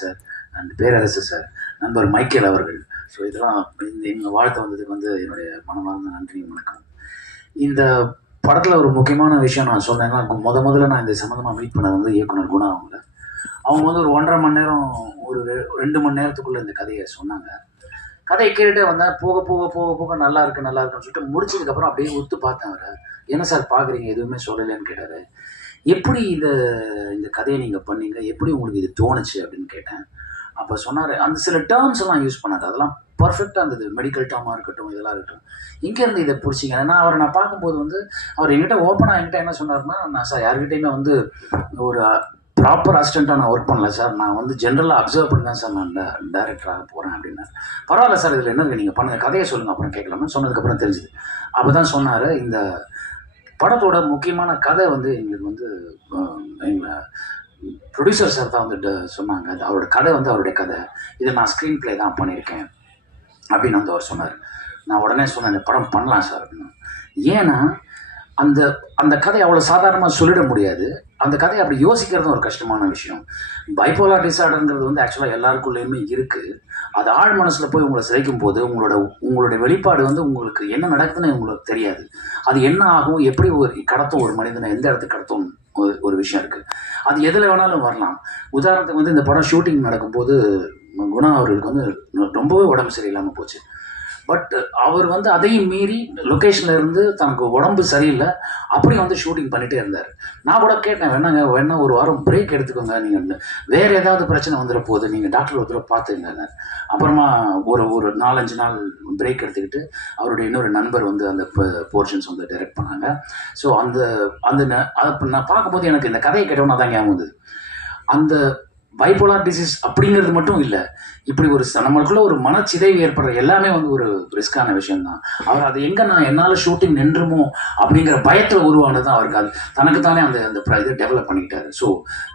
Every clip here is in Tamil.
சார் அண்ட் பேரரசு சார் நண்பர் மைக்கேல் அவர்கள். ஸோ இதெல்லாம் இந்த எங்கள் வாழ்த்து வந்ததுக்கு வந்து என்னுடைய மனமார்ந்த நன்றி வணக்கம் இந்த படத்தில் ஒரு முக்கியமான விஷயம் நான் சொன்னேன்னா முத முதல்ல நான் இந்த சம்மந்தமாக மீட் பண்ணது வந்து இயக்குனர் குணா அவங்கள அவங்க வந்து ஒரு ஒன்றரை மணி நேரம் ஒரு ரெண்டு மணி நேரத்துக்குள்ளே இந்த கதையை சொன்னாங்க. கதையை கேட்டுட்டே வந்தேன். போக போக போக போக நல்லா இருக்கு நல்லா இருக்குன்னு சொல்லிட்டு முடிச்சதுக்கப்புறம் அப்படியே ஒத்து பார்த்தேன் அவரை. என்ன சார் பார்க்குறீங்க எதுவுமே சொல்லலைன்னு கேட்டார். எப்படி இந்த இந்த கதையை நீங்கள் பண்ணீங்க? எப்படி உங்களுக்கு இது தோணுச்சு அப்படின்னு கேட்டேன். அப்போ சொன்னார் அந்த சில டேர்ம்ஸ் எல்லாம் யூஸ் பண்ணார் அதெல்லாம் பர்ஃபெக்டாக இருந்தது. மெடிக்கல் டேர்மாக இருக்கட்டும் இதெல்லாம் இருக்கட்டும். இங்கேருந்து இதை பிடிச்சிங்க. ஏன்னா அவரை நான் பார்க்கும்போது வந்து அவர் என்கிட்ட ஓப்பனாக என்கிட்ட என்ன சொன்னார்னா நான் சார் யார்கிட்டையுமே வந்து ஒரு ப்ராப்பர் அசிஸ்டண்ட்டாக நான் ஒர்க் பண்ணல சார் நான் வந்து ஜென்ரலாக அப்சர்வ் பண்ணி தான் சார் நான் டேரக்டராக போகிறேன் அப்படின்னா பரவாயில்ல சார் இதில் என்ன நீங்கள் பண்ணுங்கள் கதையை சொல்லுங்கள் அப்புறம் கேட்கலாம்னு சொன்னதுக்கப்புறம் தெரிஞ்சுது. அப்போ தான் சொன்னார் இந்த படத்தோட முக்கியமான கதை வந்து எங்களுக்கு வந்து எங்களை ப்ரொடியூசர் சார் தான் வந்துட்டு சொன்னாங்க. அது அவரோட கதை வந்து அவருடைய கதை. இதை நான் ஸ்க்ரீன் ப்ளே தான் பண்ணியிருக்கேன் அப்படின்னு வந்து அவர் சொன்னார். நான் உடனே சொன்னேன் இந்த படம் பண்ணலாம் சார் அப்படின்னு. ஏன்னா அந்த அந்த கதை அவ்வளோ சாதாரணமாக சொல்லிட முடியாது. அந்த கதையை அப்படி யோசிக்கிறதும் ஒரு கஷ்டமான விஷயம். பைப்போலார் டிசார்டருங்கிறது வந்து ஆக்சுவலாக எல்லாருக்குள்ளேயுமே இருக்குது அது ஆழ் மனசில் போய் உங்களை சிதைக்கும் போது உங்களோட உங்களுடைய வெளிப்பாடு வந்து உங்களுக்கு என்ன நடக்குதுன்னு உங்களுக்கு தெரியாது. அது என்ன ஆகும் எப்படி ஒரு கடத்தும் ஒரு மனிதனை எந்த இடத்துக்கு கடத்தும் ஒரு ஒரு விஷயம் இருக்குது அது எதில் வேணாலும் வரலாம். உதாரணத்துக்கு வந்து இந்த படம் ஷூட்டிங் நடக்கும்போது குணா அவர்களுக்கு வந்து ரொம்பவே உடம்பு சரியில்லாமல் போச்சு. பட் அவர் வந்து அதையும் மீறி லொக்கேஷன்ல இருந்து தனக்கு உடம்பு சரியில்லை. அப்படியும் வந்து ஷூட்டிங் பண்ணிட்டே இருந்தார். நான் கூட கேட்டேன் வேணாங்க வேணா ஒரு வாரம் பிரேக் எடுத்துக்கோங்க. நீங்கள் வேற ஏதாவது பிரச்சனை வந்துட போகுது நீங்கள் டாக்டர் ஒருத்தர் பார்த்துங்க அப்புறமா ஒரு ஒரு நாலஞ்சு நாள் பிரேக் எடுத்துக்கிட்டு அவருடைய இன்னொரு நண்பர் வந்து அந்த போர்ஷன்ஸ் வந்து டைரக்ட் பண்ணாங்க. ஸோ அந்த அந்த ந- நான் பார்க்கும்போது எனக்கு இந்த கதையை கேட்டவொன்னா தான் ஞாபகம் வந்தது. அந்த பைபோலார் டிசீஸ் அப்படிங்கிறது மட்டும் இல்லை. இப்படி ஒரு நம்மளுக்குள்ள ஒரு மனச்சிதைவு ஏற்படுற எல்லாமே வந்து ஒரு ரிஸ்கான விஷயம்தான். அவர் அதை எங்கே நான் என்னால் ஷூட்டிங் நின்றுமோ அப்படிங்கிற பயத்தில் உருவானது தான் அவருக்கு. அது தனக்குத்தானே அந்த அந்த இதை டெவலப் பண்ணிக்கிட்டாரு. ஸோ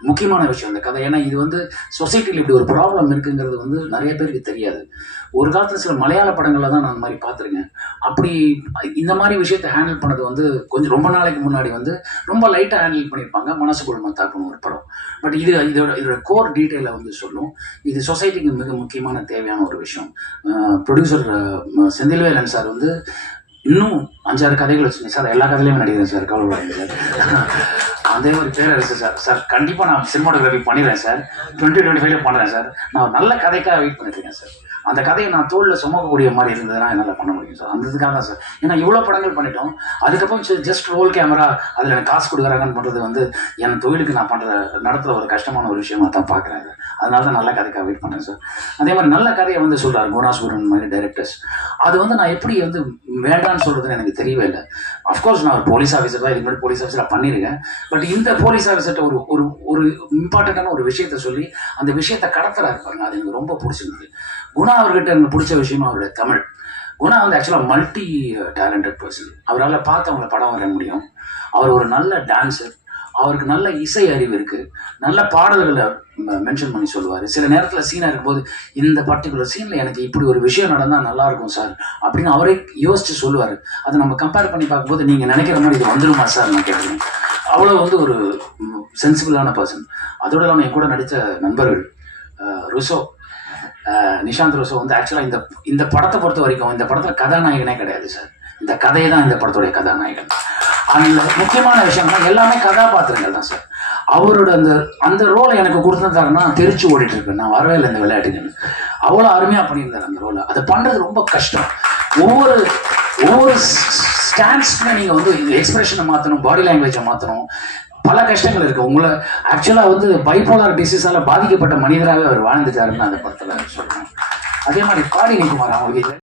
முக்கியமான விஷயம் அந்த கதை. ஏன்னா இது வந்து சொசைட்டியில் இப்படி ஒரு ப்ராப்ளம் இருக்குங்கிறது வந்து நிறைய பேருக்கு தெரியாது. ஒரு காலத்தில் சில மலையாள படங்களில் தான் நான் அந்த மாதிரி பார்த்துருக்கேன். அப்படி இந்த மாதிரி விஷயத்தை ஹேண்டில் பண்ணது வந்து கொஞ்சம் ரொம்ப நாளைக்கு முன்னாடி வந்து ரொம்ப லைட்டாக ஹேண்டில் பண்ணியிருப்பாங்க மனசுக்குள் தாக்கணும் ஒரு படம். பட் இது இதோட இதோட கோர் டீட்டெயிலை வந்து சொல்லும். இது சொசைட்டிக்கு மிக முக்கியமான தேவையான ஒரு விஷயம். ப்ரொடியூசர் செந்தில்வேலன் சார் வந்து இன்னும் அஞ்சாறு கதைகள் வச்சுருங்க சார் எல்லா கதையிலையும் நடிக்கிறேன் சார் கவலைப்படாதீங்க சார். அதே ஒரு பேரரசு சார். சார் கண்டிப்பாக நான் சினிமாட்டோகிராஃபி பண்ணிடுறேன் சார். டுவெண்ட்டி டுவெண்ட்டி ஃபைவ்ல பண்ணுறேன் சார். நான் நல்ல கதைக்காக வெயிட் பண்ணிட்டு இருக்கேன் சார். அந்த கதையை நான் தோளில் சுமக்கக்கூடிய மாதிரி இருந்ததுன்னா என்னால் பண்ண முடியும் சார் அந்த இதுக்காக தான் சார் ஏன்னா இவ்வளோ படங்கள் பண்ணிட்டோம். அதுக்கப்புறம் ஜஸ்ட் ரோல் கேமரா அதில் எனக்கு காசு கொடுக்குறாங்கன்னு பண்ணுறது வந்து என் தொழிலுக்கு நான் பண்ணுற நடத்துகிற ஒரு கஷ்டமான ஒரு விஷயமா தான் பார்க்குறேன் அதனால தான் நல்ல கதைக்காக வெயிட் பண்ணுறேன் சார் அதே மாதிரி நல்ல கதையை வந்து சொல்கிறார் குணாசுரன் மாதிரி டைரக்டர்ஸ் அது வந்து நான் எப்படி வந்து வேண்டான்னு சொல்கிறதுன்னு எனக்கு தெரியவே இல்லை. அஃப்கோர்ஸ் நான் ஒரு போலீஸ் ஆஃபீஸர் தான் இதுக்கு முன்னாடி போலீஸ் ஆஃபீஸராக பண்ணியிருக்கேன் பட் இந்த போலீஸ் ஆஃபீஸர்கிட்ட ஒரு ஒரு ஒரு இம்பார்ட்டண்ட்டான ஒரு விஷயத்த சொல்லி அந்த விஷயத்தை கடத்துறாரு பாருங்க. அது எனக்கு ரொம்ப பிடிச்சிருந்தது. குணா அவர்கிட்ட எனக்கு பிடிச்ச விஷயமா அவருடைய தமிழ். குணா வந்து ஆக்சுவலாக மல்டி டேலண்டட் பர்சன் அவரால் பார்த்து அவங்கள படம் வரைய முடியும். அவர் ஒரு நல்ல டான்ஸர் அவருக்கு நல்ல இசை அறிவு இருக்குது நல்ல பாடல்களை மென்ஷன் பண்ணி சொல்லுவார். சில நேரத்தில் சீனாக இருக்கும்போது இந்த பர்டிகுலர் சீனில் எனக்கு இப்படி ஒரு விஷயம் நடந்தால் நல்லாயிருக்கும் சார் அப்படின்னு அவரே யோசித்து சொல்லுவார். அதை நம்ம கம்பேர் பண்ணி பார்க்கும்போது நீங்கள் நினைக்கிற மாதிரி இது வந்துருமா சார் நான் கேட்குறேன் அவ்வளோ வந்து ஒரு சென்சிபிளான பர்சன் அதோடு இல்லாமல் என் கூட நடித்த நண்பர்கள் ருசோ நிஷாந்த் ருசோ வந்து ஆக்சுவலாக இந்த இந்த படத்தை பொறுத்த வரைக்கும் இந்த படத்தில் கதாநாயகனே கிடையாது சார் இந்த கதையை தான் இந்த படத்துடைய கதாநாயகன். அந்த முக்கியமான விஷயம்னா எல்லாமே கதாபாத்திரங்கள் தான் சார் அவரோட அந்த அந்த ரோலை எனக்கு கொடுத்துருந்தாருன்னா தெரிச்சு ஓடிட்டு இருப்பேன் நான் வரவே இல்லை இந்த விளையாட்டுக்குன்னு அவ்வளோ அருமையாக பண்ணியிருந்தார் அந்த ரோலை அதை பண்ணுறது ரொம்ப கஷ்டம். ஒவ்வொரு ஒவ்வொரு ஸ்டாண்ட்ஸ்மே நீங்கள் வந்து எக்ஸ்பிரஷனை மாற்றணும் பாடி லாங்குவேஜை மாற்றணும் பல கஷ்டங்கள் இருக்கு. உங்களை ஆக்சுவலாக வந்து பைப்போலார் டிசீஸால பாதிக்கப்பட்ட மனிதராகவே அவர் வாழ்ந்துட்டாருன்னு அந்த படத்தில் சொல்றேன். அதே மாதிரி பாடி குமார் அவங்களுக்கு